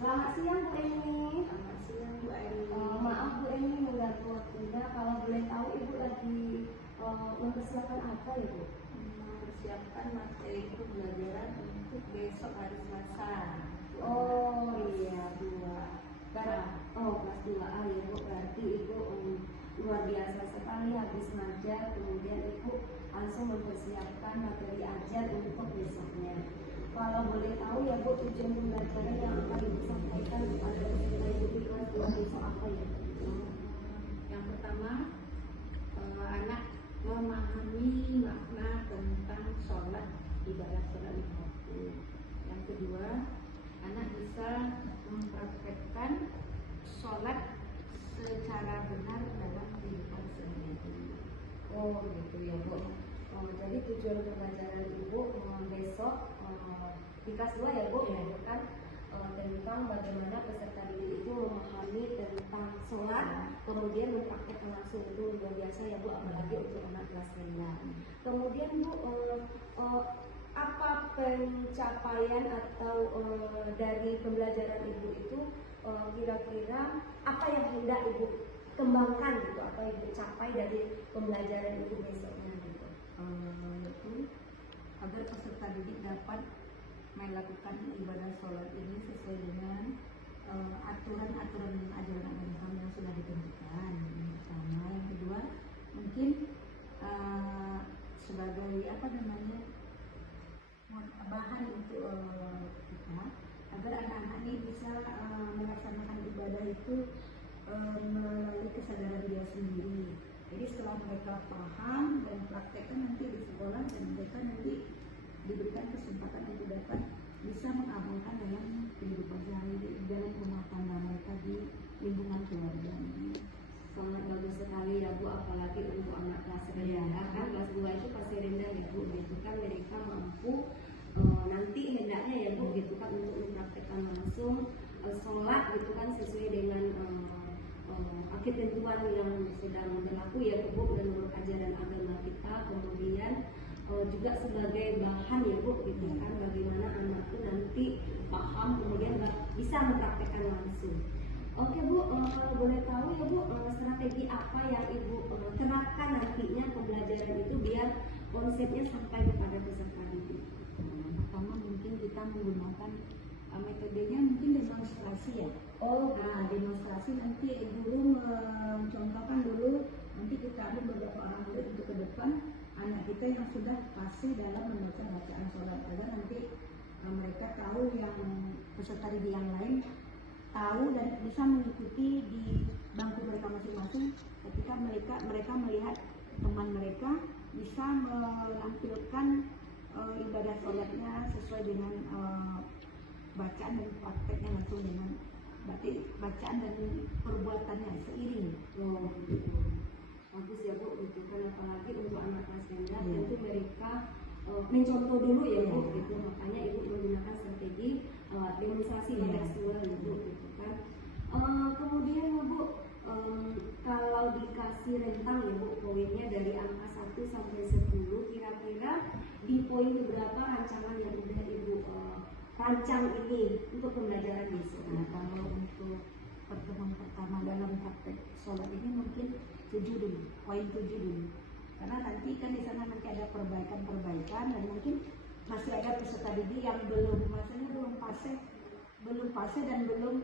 Selamat siang Bu Eni. Selamat siang Bu Eni. Maaf Bu Eni mengganggu waktunya. Kalau boleh tahu Ibu lagi mempersiapkan apa ya Bu? Mempersiapkan materi pembelajaran untuk besok hari Selasa. Oh iya, 2. Kelas 2A ya Bu. Berarti Ibu luar biasa sekali habis ngajar, kemudian Ibu langsung mempersiapkan materi ajar untuk besoknya. Kalau boleh tahu ya Bu, tujuan pembelajaran yang akan Ibu sampaikan kepada peserta Ibu di kelas 2 besok apa ya? Yang pertama, anak memahami makna tentang sholat, ibadah sholat lima waktu. Yang kedua, anak bisa mempraktekkan sholat secara benar dalam kehidupan sehari-hari. Oh gitu ya Bu. Jadi tujuan pembelajaran Ibu besok di kelas 2 ya Bu, Ya. kan tentang bagaimana peserta didik itu memahami tentang sholat, kemudian mempraktekkan langsung. Itu luar biasa ya Bu, apalagi untuk anak kelas rendah. Kemudian Bu, apa pencapaian atau dari pembelajaran Ibu itu kira-kira apa yang hendak Ibu kembangkan gitu, atau Ibu capai dari pembelajaran Ibu besoknya gitu? Itu agar peserta didik dapat melakukan ibadah sholat ini sesuai dengan aturan-aturan ajaran agama yang sudah ditentukan. Yang pertama, yang kedua mungkin sebagai bahan untuk kita agar anak-anak ini bisa melaksanakan ibadah itu melalui kesadaran dia sendiri. Jadi setelah mereka paham dan praktekkan nanti di sekolah, dan mereka nanti diberikan kesempatan untuk dapat bisa mengamalkan dalam kehidupan sehari-hari, dalam rumah tangga mereka di lingkungan keluarga ini. Sangat bagus sekali ya Bu, apalagi untuk anak kelas rendah. Kan kelas 2 itu pasti rendah ya Bu, gitu kan mereka mampu nanti hendaknya ya Bu, gitu kan, untuk mempraktekkan langsung sholat gitu kan sesuai dengan ketentuan yang sedang berlaku ya Bu, menurut ajaran agama kita. Kemudian juga sebagai bahan ya Bu, gitu kan, bagaimana anak itu nanti paham kemudian bisa mempraktekkan langsung. Oke Bu, boleh tahu ya Bu, strategi apa yang Ibu terapkan nantinya pembelajaran itu biar konsepnya sampai kepada peserta didik? Pertama mungkin kita menggunakan metodenya mungkin demonstrasi ya. Demonstrasi nanti guru mencontohkan dulu, nanti kita ada beberapa orang murid untuk ke depan anak kita yang sudah fasih dalam membaca bacaan sholat, agar nanti mereka tahu, yang peserta didik yang lain tahu dan bisa mengikuti di bangku mereka masing-masing ketika mereka melihat teman mereka bisa menampilkan ibadah sholatnya sesuai dengan bacaan dan prakteknya langsung dengan berarti bacaan dan perbuatannya seiring. Bagus ya Bu, gitu kan, apalagi untuk anak kelas rendah tentu mereka mencontoh dulu ya Bu, gitu. Makanya Ibu menggunakan strategi demonstrasi kontekstual ya Bu, gitu kan. Kemudian ya Bu, kalau dikasih rentang ya Bu, poinnya dari angka 1 sampai 10, kira-kira di poin berapa rancangan yang udah Ibu rancang ini untuk pembelajaran besok? Nah, kalau untuk pertemuan pertama dalam praktek sholat ini mungkin 7 dulu, poin 7 dulu. Karena nanti kan di sana nanti ada perbaikan dan mungkin masih ada peserta didik yang belum fase dan belum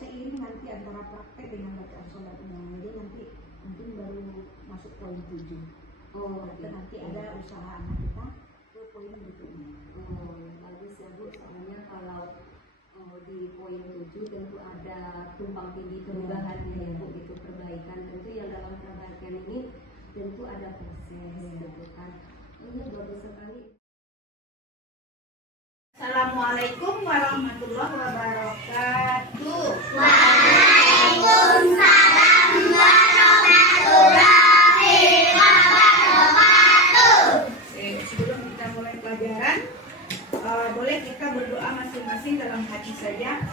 seiring nanti antara praktek dengan bacaan sholatnya. Jadi nanti mungkin baru masuk poin 7. Nanti ada usaha anak kita ke poin berikutnya. Bagus ya Bu, soalnya kalau di poin 7 tentu ada tumpang tindih perubahan ya Bu, gitu, perbaikan. Tentu yang dalam perbaikan ini tentu ada proses gitu kan. Bagus sekali. Assalamualaikum warahmatullahi wabarakatuh. Waalaikumsalam warahmatullahi wabarakatuh. Sebelum kita mulai pelajaran, boleh kita berdoa masing-masing dalam hati saja.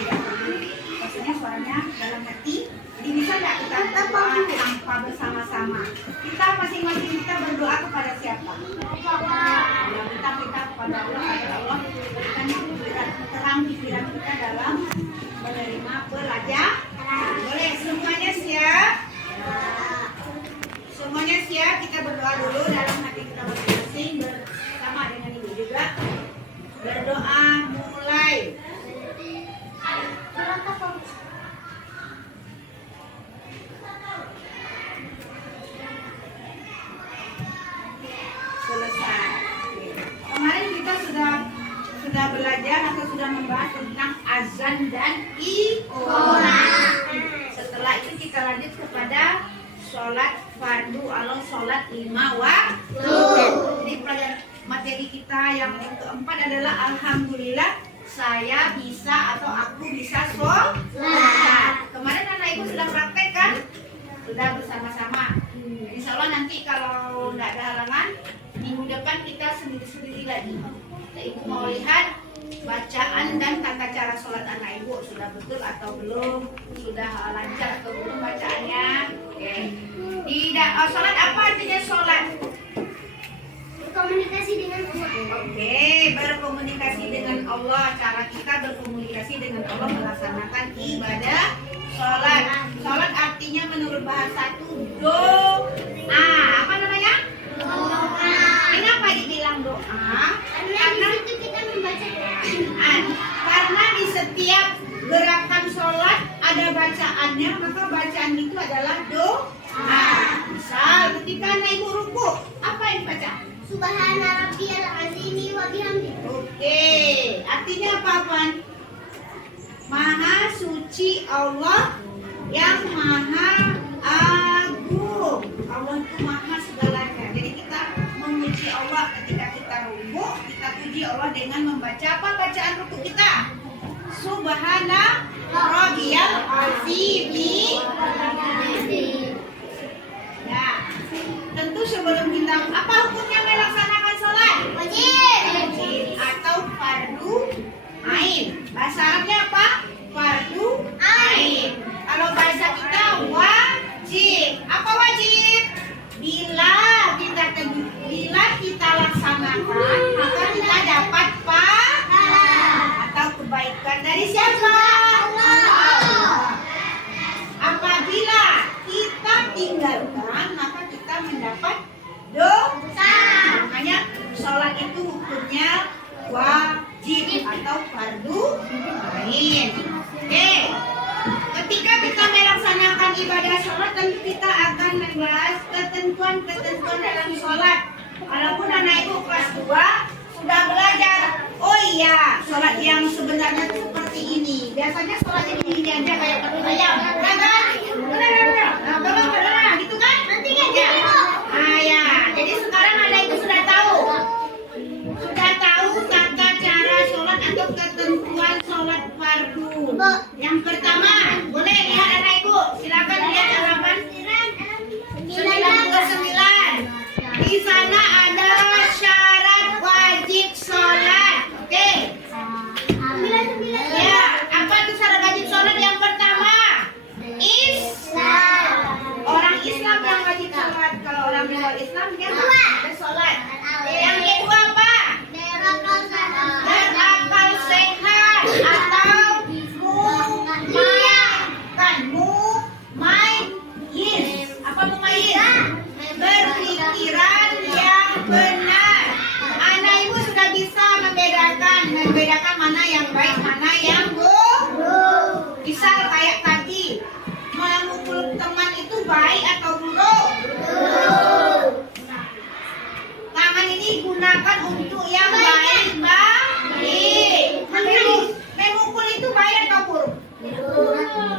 Tidak perlu, maksudnya suaranya dalam hati. Jadi bisa nggak kita berdoa tanpa bersama-sama? Kita masing-masing kita berdoa kepada siapa? Kita kepada Allah agar Allah berikan terang pikiran sudah belajar atau sudah membahas tentang azan dan iqamah. Setelah itu kita lanjut kepada sholat fardu atau sholat 5 waktu. Jadi pelajaran materi kita yang keempat adalah alhamdulillah saya bisa atau aku bisa sholat. Kemarin anak ibu sudah praktek kan? Sudah bersama-sama. Insya Allah nanti kalau tidak ada halangan minggu depan kita sendiri-sendiri lagi. Ibu mau lihat bacaan dan tata cara sholat anak ibu sudah betul atau belum, sudah lancar atau belum bacaannya. Oke. Tidak, sholat apa artinya sholat? Berkomunikasi dengan Allah. Oke, berkomunikasi dengan Allah. Cara kita berkomunikasi dengan Allah melaksanakan ibadah sholat. Sholat artinya menurut bahasa itu doa. Apa namanya? Doa. Kenapa dibilang doa? Karena di situ kita membaca doa. Karena di setiap gerakan sholat ada bacaannya, maka bacaan itu adalah doa. Misal ketika naik ruku, apa yang dibaca? Subhana rabbiyal azimi wa bihamdihi. Oke, artinya apa, Pan? Maha suci Allah yang maha agung. Allah itu maha segalanya. Jadi kita memuji Allah ketika kita ruku, kita puji Allah dengan membaca apa bacaan ruku kita? Subhana rabbiyal azimi. Ya, tentu sebelum kita apa hukumnya melaksanakan sholat? Wajib atau fardu ain. Bahasa Arabnya apa? Fardu ain. Kalau bahasa kita wajib. Apa wajib? Bila kita laksanakan, maka kita dapat pahala atau kebaikan dari siapa? Allah. Apabila kita tinggalkan, maka kita mendapat dosa. Makanya sholat itu hukumnya wajib atau fardu ain. Oke. Ketika kita melaksanakan ibadah sholat, tentu kita akan membahas ketentuan-ketentuan dalam sholat. Walaupun anak ibu kelas 2 sudah belajar. Oh iya, sholat yang sebenarnya itu seperti ini. Biasanya sholat ini aja kayak patung ayam, kan? Nah, gitu kan? Nanti kan ya. Ah ya, jadi sekarang anak ibu sudah tahu tata cara sholat atau ketentuan sholat fardu. Yang pertama, boleh lihat anak ibu, silakan lihat halaman 99. Di sana ada syarat wajib sholat. Oke. Ya, apa itu syarat wajib sholat? Yang pertama, Islam. Orang Islam yang wajib sholat. Kalau orang luar Islam dia nggak ada sholat. Yang kedua apa? Berakal sehat atau mumayyiz. Apa mumayyiz? Berpikiran yang benar. Anak ibu sudah bisa membedakan mana yang baik, mana yang buruk. Misal kayak tadi, memukul teman itu baik atau buruk? Tangan ini gunakan untuk yang baik. Memukul itu baik atau buruk?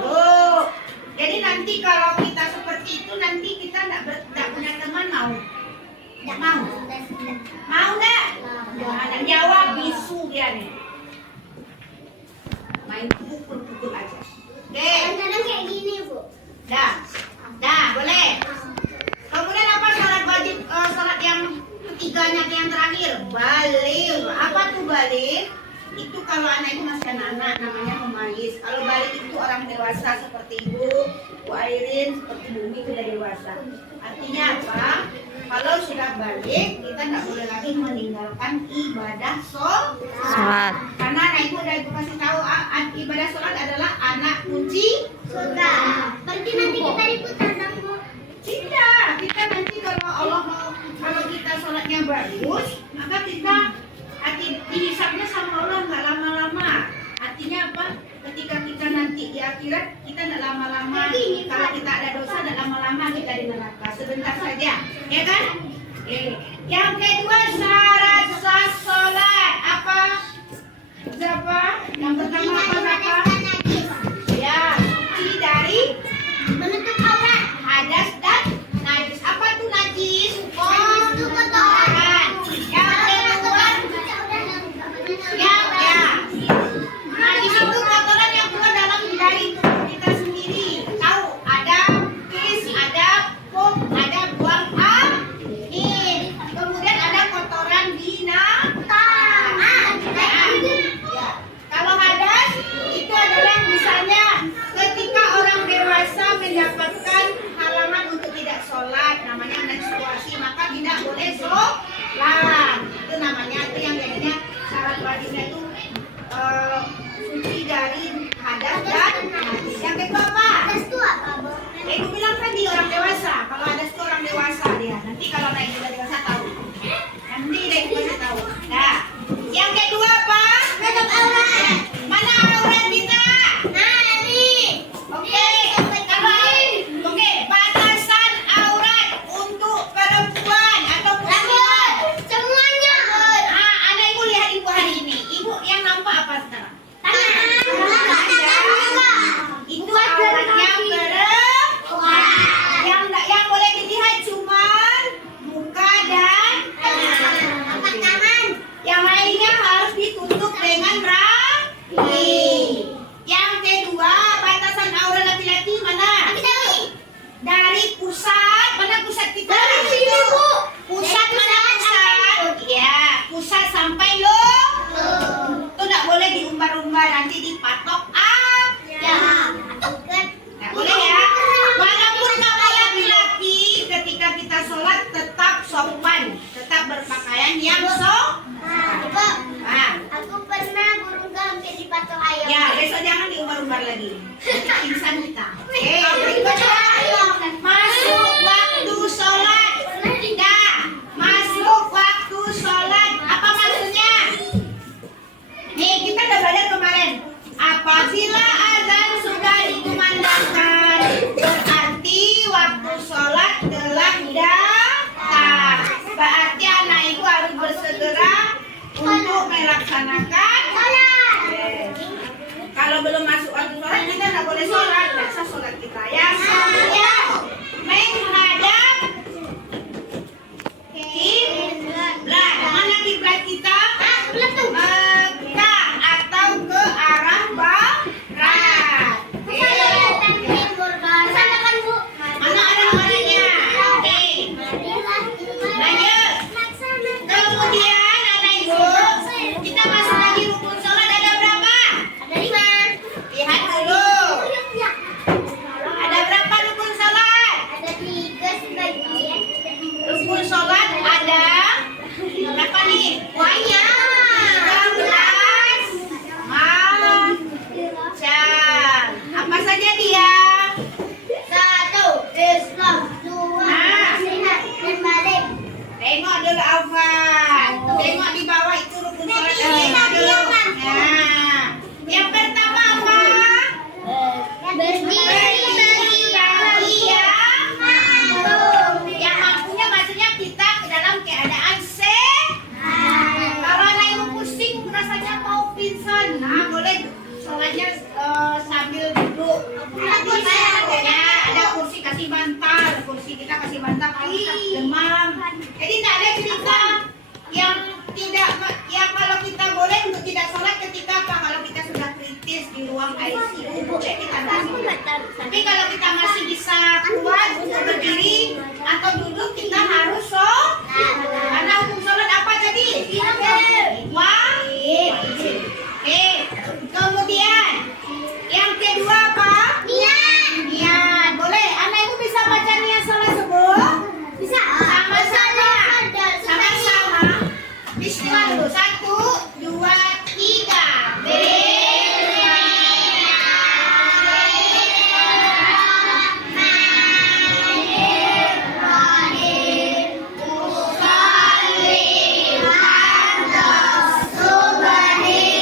Buruk. Jadi nanti kalau kita seperti itu, nanti kita tidak punya teman mau? Tidak mau? Mau enggak? Jangan jawab, bisu dia nih. Main pukul-pukul aja. Oke. Kadang-kadang kayak gini, Bu. Dah, boleh. Kemudian apa syarat wajib sholat yang ketiganya yang terakhir? Baligh. Apa tuh baligh? Itu kalau anak itu masih anak-anak namanya mumayyiz. Kalau balik itu orang dewasa seperti ibu, Bu Airin, seperti Bumi sudah dewasa. Artinya apa? Kalau sudah balik, kita nggak boleh lagi meninggalkan ibadah sholat. Karena anak ibu udah ibu kasih tahu ibadah sholat adalah anak kunci surga. Berarti nanti kita diputar dong, Bu. Tidak, kita nanti kalau Allah mau, kalau kita sholatnya bagus, maka kita dihisapnya sama Allah nggak lama-lama. Artinya apa? Ketika kita nanti di akhirat, kita nggak lama-lama. Kalau kita ada dosa, nggak lama-lama kita di neraka. Sebentar saja, ya kan? Yang kedua syarat sah sholat apa? maksudnya itu suci dari hadas dan najis. Yang kedua apa? Hadas itu apa, Bu? Ibu bilang tadi orang dewasa. Kalau hadas itu orang dewasa dia. Nanti kalau naik juga dewasa tahu. Nanti deh dewasa tahu. Nah, yang kedua apa? Tutup aurat. Mana aurat kita? Nah, ini. Oke, oke, batasan aurat untuk perempuan atau muslimah. Semuanya. Anak ibu lihat ibu hari ini. Ibu yang nampak apa sekarang? Tangan juga. Itu auratnya perempuan. Yang boleh dilihat cuma muka dan Angkat tangan. yang lainnya harus ditutup dengan rapi. Yang kedua, batasan aurat laki-laki mana? Dari pusat, mana pusat kita? Dari sini, Bu. Pusat Dari mana pusat pusat? Ya, pusat sampai lo. Itu nggak boleh diumbar-umbar, nanti dipatok. Ya. Nggak boleh ya. Walaupun kamu laki-laki, ketika kita sholat tetap sopan, tetap berpakaian yang Ibu, Ah, aku pernah burung hampir dipatok ayam. ya besok jangan diumbar-umbar lagi. Nanti pingsan kita. Berikutnya masuk waktu sholat. Dah, masuk waktu sholat. Apa maksudnya? Nih kita udah belajar kemarin. Apabila azan sudah dikumandangkan, berarti waktu sholat telah datang. Berarti anak ibu harus bersegera untuk melaksanakan Sholat. kalau belum masuk waktu sholat kita nggak boleh sholat, biasa sholat kita. Yang selanjutnya menghadap kiblat. Mana kiblat kita? Mekah atau ke arah barat. Mana ada namanya? Lanjut. Kemudian anak ibu, kita masuk lagi rukun sholat ada berapa? Lihat dulu. Ada berapa rukun sholat? Rukun sholat ada berapa nih? Banyak. 16 macam. Apa saja dia? Satu, Islam. Dua, nasihat dan balik. Tengok dulu Alvan. Tengok di bawah itu rukun sholat. Tengok dulu. Nah, yang pertama apa? Berdiri bagi yang mampu. yang mampunya maksudnya kita ke dalam keadaan kalau anak ibu pusing rasanya mau pingsan, nah boleh sholatnya sambil duduk. Ya, ada kursi kasih bantal, kursi kita kasih bantal kalau kita demam. Jadi tidak ada cerita yang tidak yang kalau kita boleh untuk tidak sholat ketika apa? Kalau kita sudah kritis di ruang ICU, boleh kita boleh. Tapi kalau kita masih bisa kuat untuk berdiri atau duduk, kita harus sholat. Karena hukum sholat apa tadi? Wajib. Oke. Kemudian yang kedua apa? Niat. Boleh. Anak ibu bisa baca niat sholat subuh? Bisa. Sama-sama. Sama-sama. Bismillah dulu. 1, 2, 3. Subhanallah.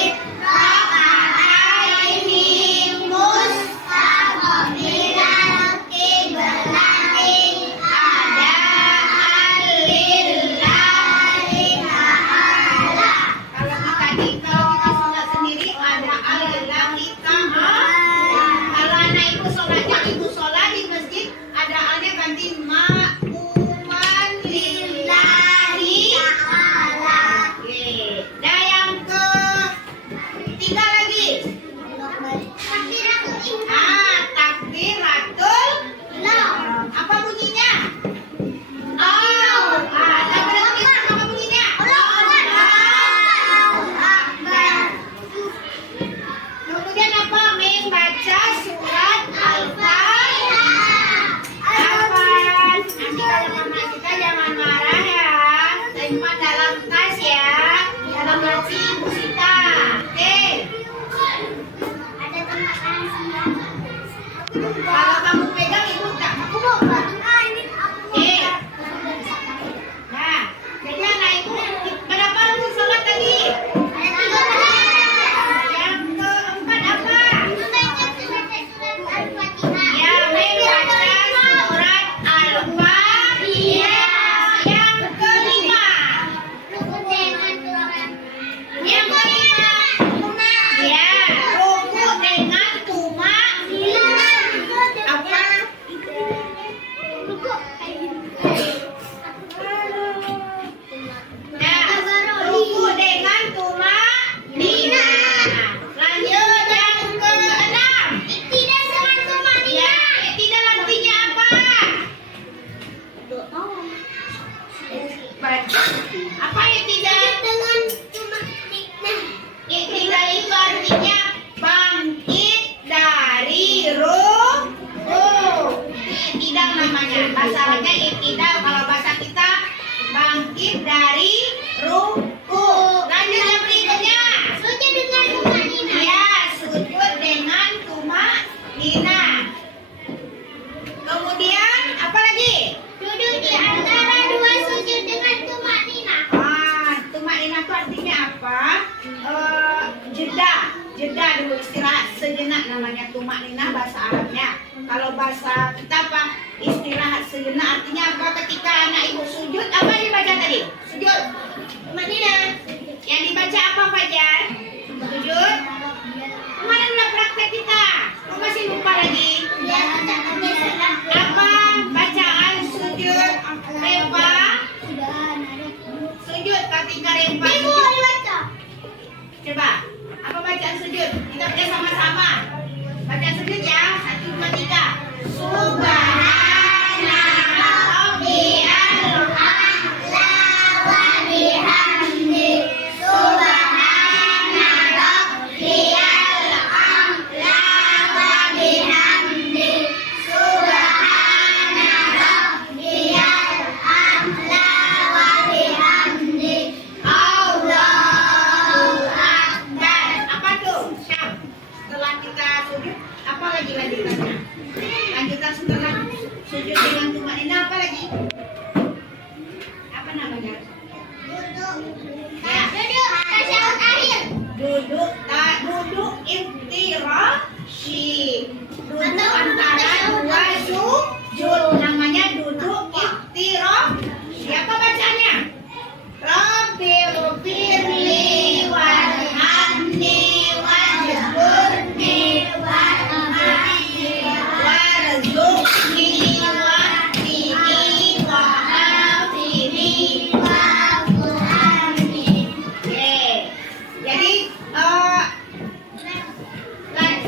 Kalau kamu pegang ibu tak. Aku mau bantu. Ini aku mau. Eh. Nah, jadi anak ibu berapa rukun sholat tadi? Ada 13. Yang keempat apa? Membaca surat Al-Fatihah. Ya, membaca surat Al-Fatihah. Yang kelima. Rukun dengan Tuhan. Yang kelima. Ya, ruku dengan tumak. Apa? Nah, ruku dengan tumak. Nina. Lanjut yang keenam. Tidak dengan Tuhan. Ya, tidak artinya apa? Baca. Apa yang tidak? Dengan Tuhan. Tidak itu artinya bangkit dari ruku. Tidak namanya. Bahasa Arabnya tidak. Kalau bahasa kita bangkit dari ruku. Lanjut yang berikutnya. Sujud dengan Tuhan. Ya, sujud dengan tumak nina. Kemudian apa lagi? Duduk di antara dua sujud dengan tumak nina. Tumak nina itu artinya apa? Jeda dulu, istirahat sejenak namanya tumak nina bahasa Arabnya. Kalau bahasa kita apa? Istirahat sejenak artinya apa? Ketika anak ibu sujud, apa yang dibaca tadi? Sujud. Tumak nina. Yang dibaca apa Fajar? Sujud. Kemarin udah praktek kita. Kok masih lupa lagi? Apa bacaan sujud Reva? Sujud ketika Reva sujud. Coba, apa bacaan sujud? Kita baca sama-sama. Bacaan sujud ya, 1, 2, 3. Subhana rabbiyal a'la wa bihamdi. Subhana rabbiyal a'la wa bihamdi. Subhana rabbiyal a'la wa bihamdi. Allahu Akbar. Apa tuh? Syam. Setelah kita sujud, apa lagi lanjutannya? Lanjutan setelah sujud dengan tumak nina apa lagi? Apa namanya? Ya. Tasyahud akhir. Duduk iftirashi. Duduk Atau antara dua sujud. Namanya duduk iftirashi. Siapa bacaannya? Rabbighfirli warhamni wajburni warhamni warzuqni wahdini wa'afini wa'fu'anni. Oke. Jadi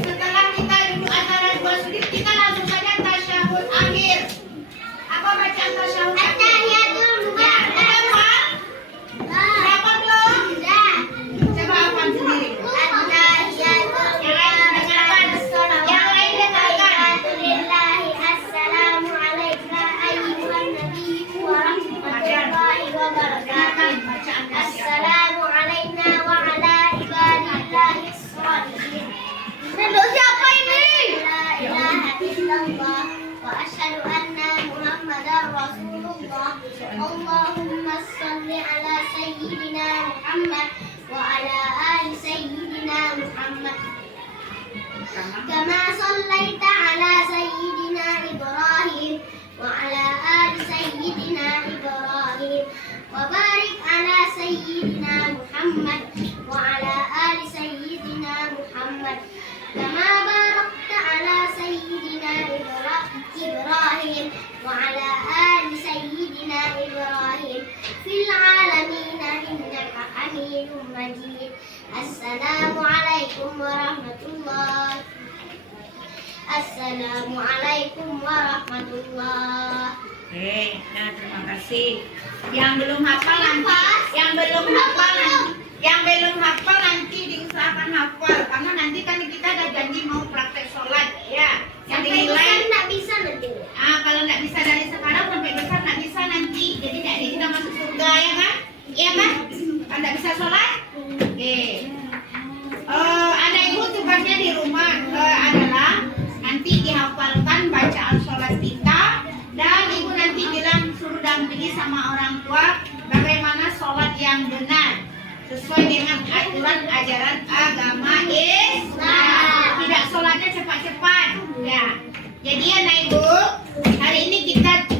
setelah kita duduk antara dua sujud, kita langsung saja tasyahud akhir. Apa bacaan tasyahud akhir? At-tahiyatul mubarakatuh. Berapa belum? Coba hafal sendiri. Yang lain dengarkan. Assalamu alayka ayyuhan nabiyyu wa rahmatullahi wa barakatuh. Assalamu alayna wa ala ibadillahi sholihin. Siapa ini? La ilaha illallah wa asyhadu anna Muhammadar Rasulullah. Allahumma shalli ala sayyidina Muhammad wa ala ali sayyidina Muhammad. كما صليت على سيدنا إبراهيم وعلى آل سيدنا إبراهيم وبارك على سيدنا محمد وعلى آل سيدنا محمد كما باركت على سيدنا إبراهيم وعلى آل سيدنا إبراهيم في العالمين إنك حميد مجيد. السلام عليكم ورحمة الله. Assalamualaikum warahmatullah. Oke, nah terima kasih. Yang belum hafal nanti, yang belum hafal nanti diusahakan hafal karena nanti kan kita ada janji mau praktek sholat ya. Yang dinilai nggak bisa nanti. kalau nggak bisa dari sekarang sampai besar nggak bisa nanti. Jadi nggak kita masuk surga ya kan? Iya kan? Kan nggak bisa sholat? Oke. Ada ibu tugasnya di rumah adalah nanti dihafalkan sama orang tua bagaimana sholat yang benar sesuai dengan aturan ajaran agama Islam. Tidak sholatnya cepat-cepat. Ya. Jadi anak ibu, hari ini kita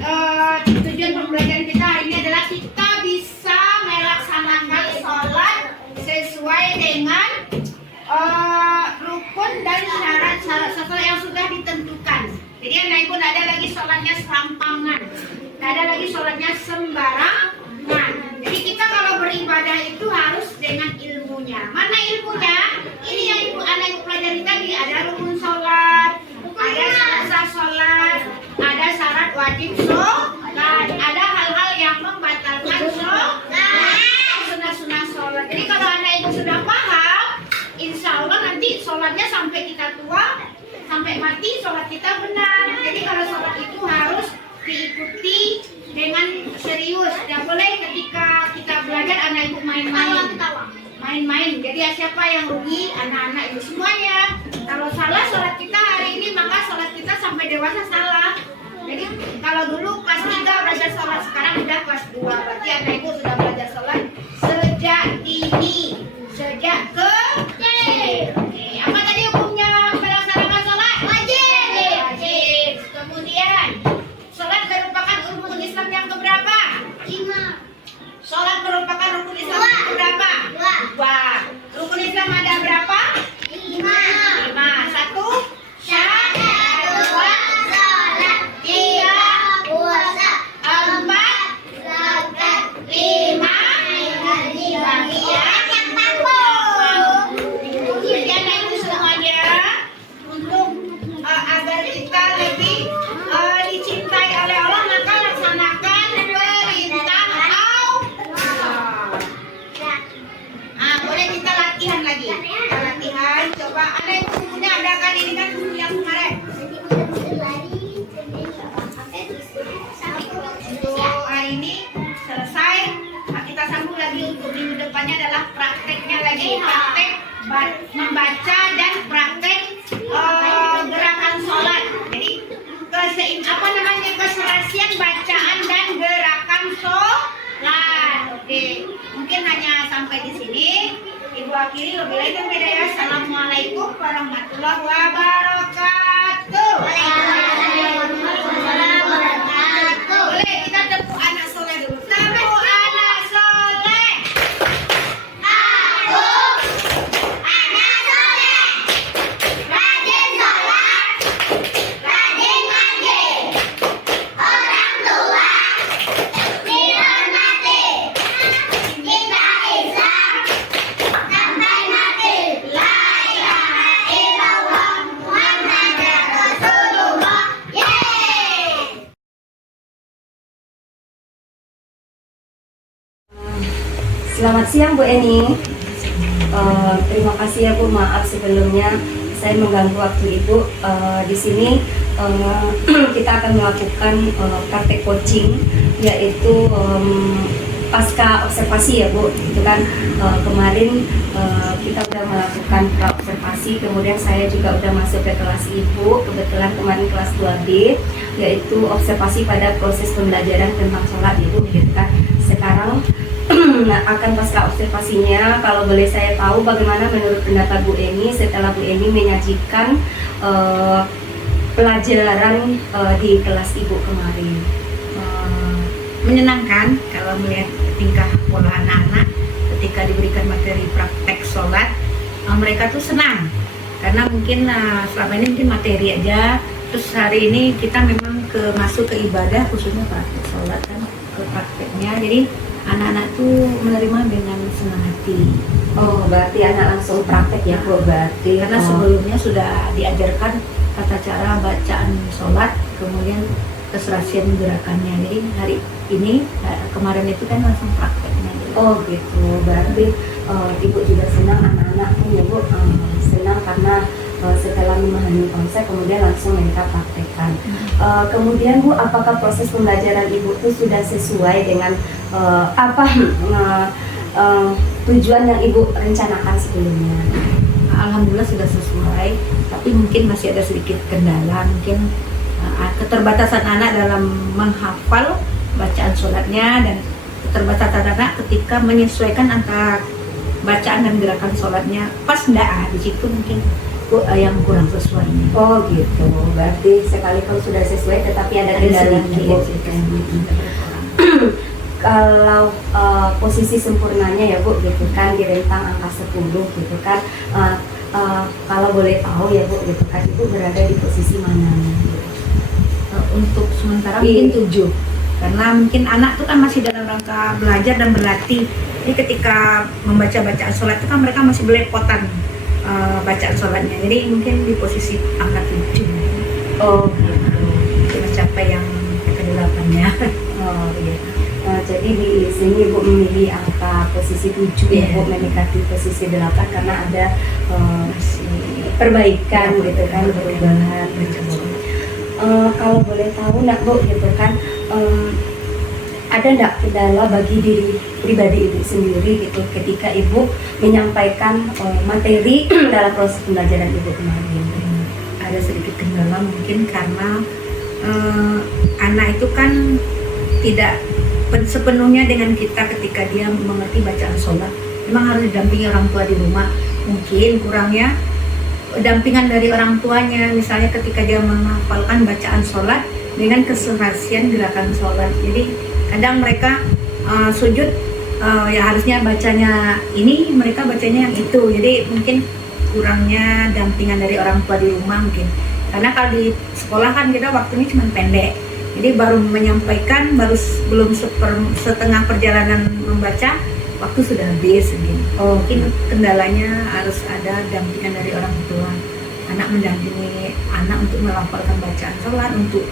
tujuan pembelajaran kita hari ini adalah kita bisa melaksanakan sholat sesuai dengan rukun dan syarat-syarat sholat yang sudah ditentukan. Jadi anak ibu tidak ada lagi sholatnya serampangan, tidak ada lagi sholatnya sembarangan. Jadi kita kalau beribadah itu harus dengan ilmunya. Mana ilmunya? Ini yang anak ibu pelajari tadi. Ada rukun sholat, ada syarat sholat, ada syarat wajib sholat, ada hal-hal yang membatalkan sholat, sunnah-sunnah sholat. Jadi kalau anak ibu sudah paham, insya Allah nanti sholatnya sampai kita tua, sampai mati sholat kita benar. Jadi kalau sholat itu harus diikuti dengan serius. Tidak boleh ketika kita belajar anak ibu main-main. Jadi siapa yang rugi? Anak-anak ibu semuanya. Kalau salah sholat kita hari ini, maka sholat kita sampai dewasa salah. Jadi kalau dulu kelas 3 belajar sholat, sekarang udah kelas 2. Berarti anak ibu sudah belajar sholat sejak dini, sejak kecil. Apa tadi hukumnya melaksanakan sholat? Wajib. Kemudian sholat merupakan rukun Islam yang keberapa? 5. Sholat merupakan rukun Islam yang keberapa? 2. Rukun Islam ada berapa? 5. 1. Syahadat. 2. Sholat. 3. Puasa. 4. Zakat. 5. Haji. Jadi anak ibu semuanya, untuk agar kita lebih dicintai oleh Allah, maka laksanakan perintah Allah. Boleh kita latihan lagi. Kita latihan. Coba anak ibu punya ada kan ini kan yang kemarin. Untuk hari ini selesai. Kita sambung lagi untuk minggu depannya adalah prakteknya lagi. Praktek membaca dan praktek gerakan sholat. Jadi keserasian bacaan dan gerakan sholat. Oke, mungkin hanya sampai di sini. Ibu akhiri, wabillahi taufiq wal hidayah. Assalamualaikum warahmatullahi wabarakatuh. Boleh kita tepuk anak soleh dulu. Tepuk anak soleh. Anak soleh, rajin sholat, rajin ngaji, orang tua dihormati, cinta Islam sampai mati. La ilaha illallah Muhammadur Rasulullah. Yeay. Selamat siang Bu Eni. Terima kasih ya Bu, maaf sebelumnya saya mengganggu waktu Ibu. Di sini kita akan melakukan praktek coaching, yaitu pasca observasi ya Bu. Itu kan kemarin kita sudah melakukan observasi, kemudian saya juga sudah masuk ke kelas Ibu. Kebetulan kemarin kelas 2B, yaitu observasi pada proses pembelajaran tentang sholat Ibu, gitu kan. Sekarang akan pasca observasinya, kalau boleh saya tahu bagaimana menurut pendapat Bu Eni setelah Bu Eni menyajikan pelajaran di kelas Ibu kemarin. Menyenangkan kalau melihat tingkah pola anak-anak ketika diberikan materi praktek sholat. Mereka tuh senang karena mungkin selama ini mungkin materi aja, terus hari ini kita memang masuk ke ibadah, khususnya praktek sholat kan, ke prakteknya. Jadi anak-anak tuh menerima dengan senang hati. Oh, berarti anak langsung praktek ya Bu, berarti Karena sebelumnya sudah diajarkan tata cara bacaan sholat, kemudian keserasian gerakannya. Jadi hari ini, kemarin itu kan langsung prakteknya. Oh gitu, berarti Ibu juga senang, anak-anaknya ya Bu, senang karena setelah memahami konsep kemudian langsung mereka praktekkan. Kemudian Bu, apakah proses pembelajaran Ibu itu sudah sesuai dengan tujuan yang Ibu rencanakan sebelumnya? Alhamdulillah sudah sesuai, tapi mungkin masih ada sedikit kendala, mungkin keterbatasan anak dalam menghafal bacaan sholatnya, dan keterbatasan anak ketika menyesuaikan antara bacaan dan gerakan sholatnya pas enggak, di situ mungkin yang kurang sesuai. Oh gitu, berarti sekali kalau sudah sesuai tetapi ada kendalanya Bu. Kalau posisi sempurnanya ya Bu gitu kan di rentang angka 10 gitu kan, kalau boleh tahu ya Bu gitu kan, Ibu berada di posisi mana? Untuk sementara mungkin 7, karena mungkin anak itu kan masih dalam rangka belajar dan berlatih. Jadi ketika membaca bacaan sholat itu kan mereka masih belepotan bacaan sholatnya, jadi mungkin di posisi angka 7. Oh gitu, mencapai yang ke-8-nya. Oh iya. Jadi di sini Ibu memilih angka posisi 7 ya Bu, mendekati posisi 8 karena ada perbaikan gitu kan, perubahan. Kalau boleh tahu nak Bu gitu kan, ada enggak kendala bagi diri pribadi Ibu sendiri gitu ketika Ibu menyampaikan materi dalam proses pembelajaran Ibu kemarin? Ada sedikit kendala mungkin karena anak itu kan tidak sepenuhnya dengan kita ketika dia mengerti bacaan sholat. Memang harus didampingi orang tua di rumah. Mungkin kurangnya dampingan dari orang tuanya, misalnya ketika dia menghafalkan bacaan sholat dengan keserasian gerakan sholat. Jadi kadang mereka sujud ya harusnya bacanya ini, mereka bacanya yang itu. Jadi mungkin kurangnya dampingan dari orang tua di rumah mungkin. Karena kalau di sekolah kan kita waktunya cuma pendek. Jadi baru menyampaikan, belum setengah perjalanan membaca, waktu sudah habis gitu. Mungkin kendalanya harus ada dampingan dari orang tua. Anak mendampingi anak untuk melafalkan bacaan sholat, untuk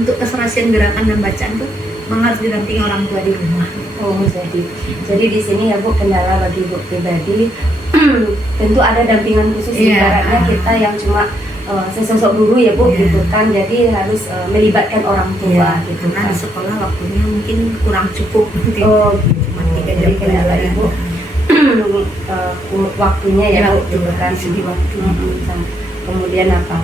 untuk keserasian gerakan dan bacaan itu memang harus didampingi orang tua di rumah. Oh jadi di sini ya Bu, kendala bagi Ibu pribadi tentu ada dampingan khusus, ibaratnya kita yang cuma sesosok guru ya Bu gitu kan, jadi harus melibatkan orang tua gitu karena kan. di sekolah waktunya mungkin kurang cukup gitu. Oh gitu, jadi kendala Ibu waktunya ya Bu gitu kan, segi waktu. Kemudian apa,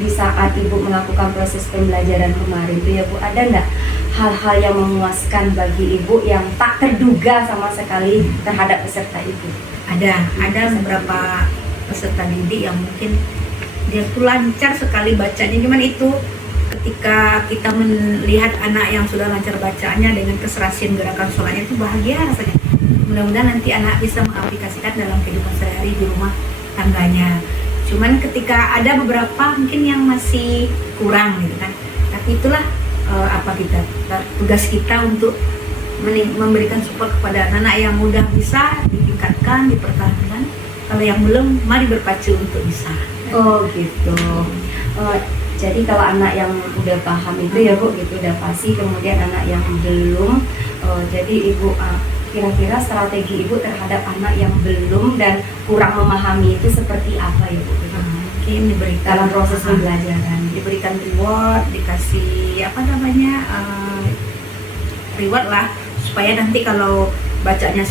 di saat Ibu melakukan proses pembelajaran kemarin itu ya Bu, ada nggak hal-hal yang memuaskan bagi Ibu yang tak terduga sama sekali terhadap peserta Ibu? Ada beberapa peserta didik yang mungkin dia tuh lancar sekali bacanya, cuman itu ketika kita melihat anak yang sudah lancar bacaannya dengan keserasian gerakan sholatnya itu bahagia rasanya. Mudah-mudahan nanti anak bisa mengaplikasikan dalam kehidupan sehari-hari di rumah tangganya. Cuman ketika ada beberapa mungkin yang masih kurang gitu kan, tapi itulah tugas kita untuk memberikan support kepada anak yang mudah bisa ditingkatkan, dipertahankan. Kalau yang belum, mari berpacu untuk bisa. Oh gitu. Jadi kalau anak yang udah paham itu ya Bu gitu udah pasti, kemudian anak yang belum, jadi Ibu kira-kira strategi Ibu terhadap anak yang belum dan kurang memahami itu seperti apa ya Bu? Mungkin diberikan dalam proses pembelajaran, diberikan reward, dikasih reward lah, supaya nanti kalau bacaan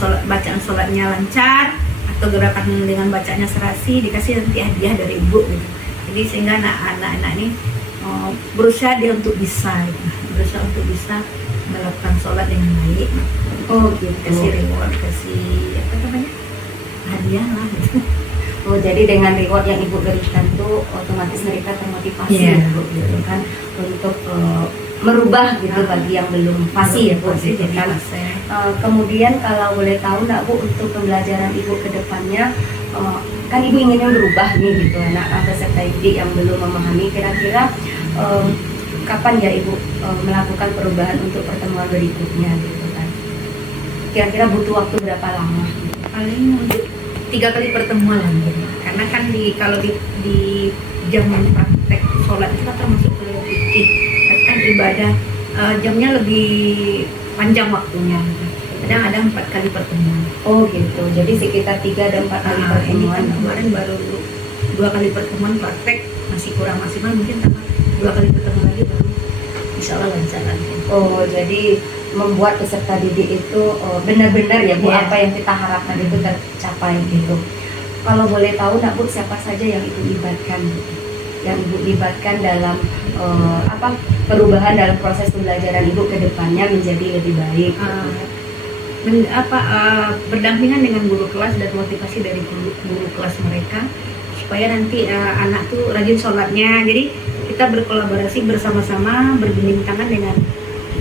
sholatnya lancar atau gerakan dengan bacanya serasi, dikasih nanti hadiah dari Ibu gitu. Jadi sehingga anak-anak ini berusaha dia untuk bisa melakukan sholat dengan baik. Oh gitu. Kasih reward, kasih hadiah lah gitu. Oh jadi dengan reward yang Ibu berikan tuh otomatis mereka termotivasi Bu gitu kan untuk merubah gitu bagi yang belum pasti ya Bu gitu kan. Kemudian kalau boleh tahu nak Bu, untuk pembelajaran Ibu ke depannya, kan Ibu inginnya berubah nih gitu anak peserta didik yang belum memahami, kira-kira kapan ya Ibu melakukan perubahan untuk pertemuan berikutnya gitu kan? Kira-kira butuh waktu berapa lama? Paling untuk 3 kali pertemuan lah gitu. Karena kan kalau di jam praktek sholat itu kan termasuk kuliah fikih, kan ibadah jamnya lebih panjang waktunya. Kadang ada 4 kali pertemuan. Oh gitu, jadi sekitar 3 dan 4 kali pertemuan. Ini kan kemarin baru 2 kali pertemuan praktek, masih kurang maksimal, mungkin tambah 2 kali pertemuan lagi baru insya Allah lancar lagi. Oh jadi membuat peserta didik itu benar-benar ya Bu, apa yang kita harapkan itu tercapai gitu. Kalau boleh tahu nak Bu, siapa saja yang Ibu libatkan yang Ibu libatkan dalam perubahan dalam proses pembelajaran Ibu ke depannya menjadi lebih baik? Berdampingan dengan guru kelas dan motivasi dari guru kelas mereka supaya nanti anak tuh rajin sholatnya. Jadi kita berkolaborasi bersama-sama, berbimbing tangan dengan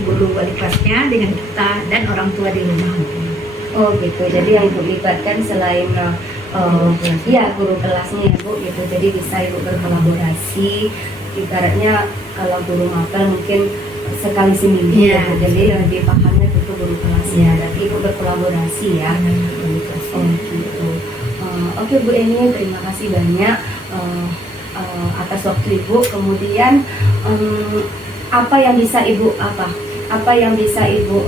guru wali kelasnya, dengan kita dan orang tua di rumah. Oh gitu, jadi yang Ibu libatkan selain guru kelasnya ya Bu gitu, jadi bisa Ibu berkolaborasi. Ibaratnya kalau guru mapel mungkin sekali seminggu ya, jadi lebih pahamnya tentu guru kelasnya, tapi Ibu berkolaborasi ya. Oh gitu. Oke Bu Eni, terima kasih banyak atas waktu Ibu. Kemudian apa yang bisa Ibu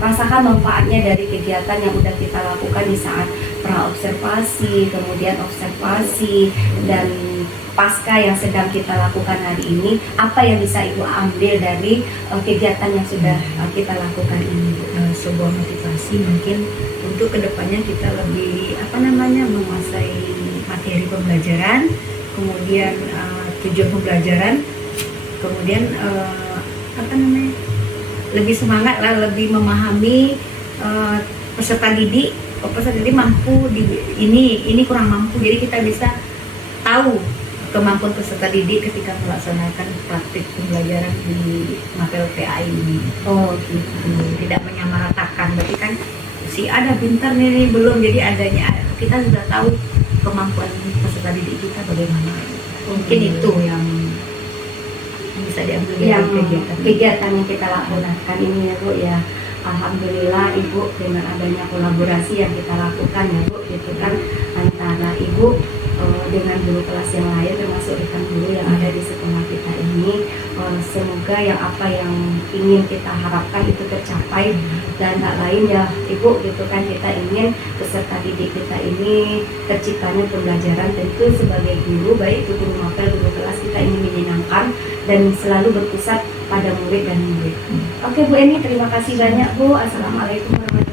rasakan manfaatnya dari kegiatan yang udah kita lakukan di saat praobservasi, kemudian observasi, dan pasca yang sedang kita lakukan hari ini? Apa yang bisa Ibu ambil dari kegiatan yang sudah kita lakukan ini? Sebuah motivasi mungkin untuk kedepannya kita lebih menguasai materi pembelajaran, kemudian tujuan pembelajaran, kemudian lebih semangat lah, lebih memahami peserta didik mampu ini kurang mampu, jadi kita bisa tahu kemampuan peserta didik ketika melaksanakan praktik pembelajaran di mapel PA ini. Oh gitu. Tidak menyamaratakan, berarti kan si ada pintar nih belum, jadi adanya kita sudah tahu kemampuan peserta didik kita bagaimana. Mungkin itu yang bisa diambil dari kegiatan yang kita lakukan ini ya Bu ya. Alhamdulillah Ibu, dengan adanya kolaborasi yang kita lakukan ya Bu, gitu kan, antara Ibu dengan guru kelas yang lain termasuk rekan guru yang ada di sekolah kita ini, semoga apa yang ingin kita harapkan itu tercapai, dan tak lain ya Ibu gitu kan, kita ingin peserta didik kita ini terciptanya pembelajaran tentu sebagai guru, baik itu guru mapel, guru kelas, kita ingin menyenangkan dan selalu berpusat pada murid dan murid. Oke Bu Eni, terima kasih banyak Bu. Assalamualaikum warahmatullahi wabarakatuh.